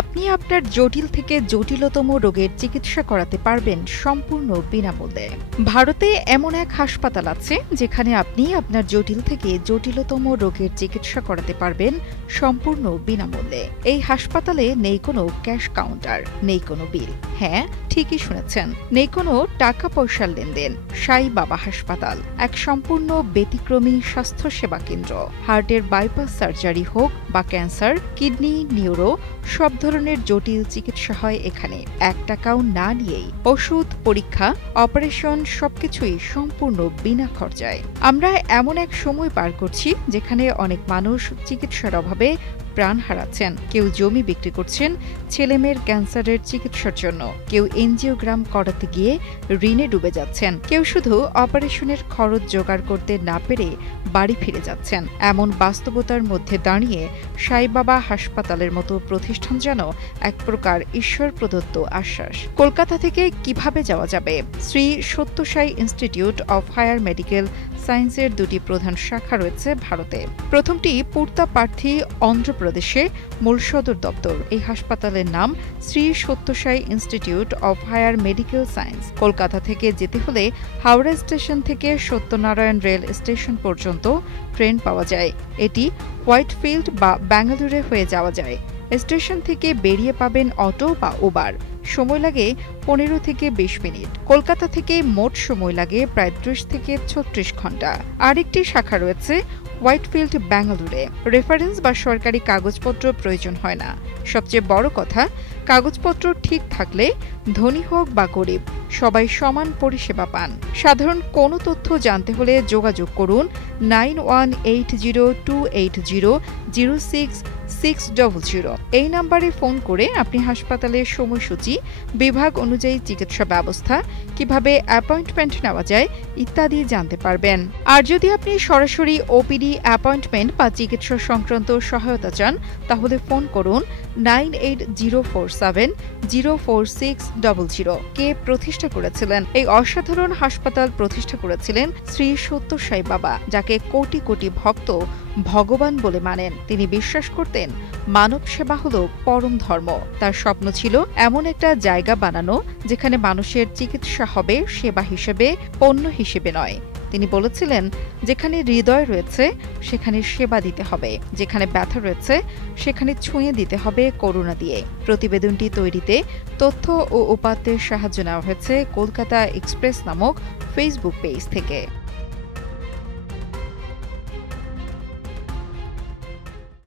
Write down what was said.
আপনি আপনার জটিল থেকে জটিলতম রোগের চিকিৎসা করাতে পারবেন সম্পূর্ণ বিনামূল্যে। ভারতে এমন এক হাসপাতাল আছে যেখানে আপনি আপনার জটিল থেকে জটিলতম রোগের চিকিৎসা করাতে পারবেন সম্পূর্ণ বিনামূল্যে। এই হাসপাতালে নেই কোনো ক্যাশ কাউন্টার, নেই কোনো বিল। হ্যাঁ, ঠিকই শুনেছেন, নেই কোনো টাকা পয়সার লেনদেন। সাই বাবা হাসপাতাল এক সম্পূর্ণ ব্যতিক্রমী স্বাস্থ্যসেবা কেন্দ্র। হার্টের বাইপাস সার্জারি হোক বা ক্যান্সার, কিডনি, নিউরো, সব ধরনের জটিল চিকিৎসা হয় এখানে। 1 টাকাও না নিয়েই ওষুধ, পরীক্ষা, অপারেশন সবকিছুই সম্পূর্ণ বিনা খরচায়। আমরা এমন এক সময় পার করছি যেখানে অনেক মানুষ চিকিৎসার অভাবে প্রাণ হারাচ্ছেন। কেউ জমি বিক্রি করছেন ছেলেমেয়ের ক্যান্সারের চিকিৎসার জন্য, কেউ এনজিওগ্রাম করাতে গিয়ে ঋণে ডুবে যাচ্ছেন, কেউ শুধু অপারেশনের খরচ জোগাড় করতে না পেরে বাড়ি ফিরে যাচ্ছেন। এমন বাস্তবতার মধ্যে দাঁড়িয়ে সাই বাবা হাসপাতালের মতো প্রতিষ্ঠান যেন এক প্রকার ঈশ্বর প্রদত্ত আশ্বাস। কলকাতা থেকে কিভাবে যাওয়া যাবে? Shri Satya Sai institute of higher medical সায়েন্সের 2টি প্রধান শাখা রয়েছে ভারতে। প্রথমটি পুর্তাপার্থী, অন্ধ্রপ্রদেশে মূল সদর দপ্তর। এই হাসপাতালের নাম Shri Satya Sai institute of higher medical science. Kolkata থেকে যেতে হলে হাওড়া স্টেশন থেকে সত্যনারায়ণ রেল স্টেশন পর্যন্ত ট্রেন পাওয়া যায়। এটি হোয়াইটফিল্ড বা ব্যাঙ্গালোরে হয়ে যাওয়া যায়। স্টেশন থেকে বেরিয়ে পাবেন অটো বা উবার। সময় লাগে 15 থেকে 20 মিনিট। কলকাতা থেকে মোট সময় লাগে প্রায় 30 থেকে 36 ঘন্টা। আরেকটি শাখা রয়েছে হোয়াইটফিল্ড, ব্যাঙ্গালোরে। রেফারেন্স বা সরকারি কাগজপত্র প্রয়োজন হয় না। সবচেয়ে বড় কথা, কাগজপত্র ঠিক থাকলে ধনী হোক বা গরিব সবাই সমান পরিষেবা পান। সাধারণ কোনো তথ্য জানতে হলে যোগাযোগ করুন 918028006600। এই নাম্বারে ফোন করে আপনি হাসপাতালের সময়সূচি, বিভাগ অনুযায়ী চিকিৎসা ব্যবস্থা, কিভাবে অ্যাপয়েন্টমেন্ট নেওয়া যায় ইত্যাদি জানতে পারবেন। আর যদি আপনি সরাসরি ওপিডি অ্যাপয়েন্টমেন্ট বা চিকিৎসা সংক্রান্ত সহায়তা চান তাহলে ফোন করুন 9804704600। কে প্রতিষ্ঠা করেছিলেন এই অসাধারণ হাসপাতাল? প্রতিষ্ঠা করেছিলেন শ্রী সত্য সাই বাবা, যাকে কোটি কোটি ভক্ত ভগবান বলে মানেন। তিনি বিশ্বাস করতেন মানব সেবা হলো পরম ধর্ম। তার স্বপ্ন ছিল এমন একটা জায়গা বানানো যেখানে মানুষের চিকিৎসা হবে সেবা হিসেবে, পণ্য হিসেবে নয়। তিনি বলেছিলেন, যেখানে হৃদয় রয়েছে সেখানে সেবা দিতে হবে, যেখানে ব্যথা রয়েছে সেখানে ছুঁয়ে দিতে হবে করুণা দিয়ে। প্রতিবেদনটি তৈরিতে তথ্য ও উপাত্তের সাহায্য নেওয়া হয়েছে কলকাতা এক্সপ্রেস নামক ফেসবুক পেজ থেকে।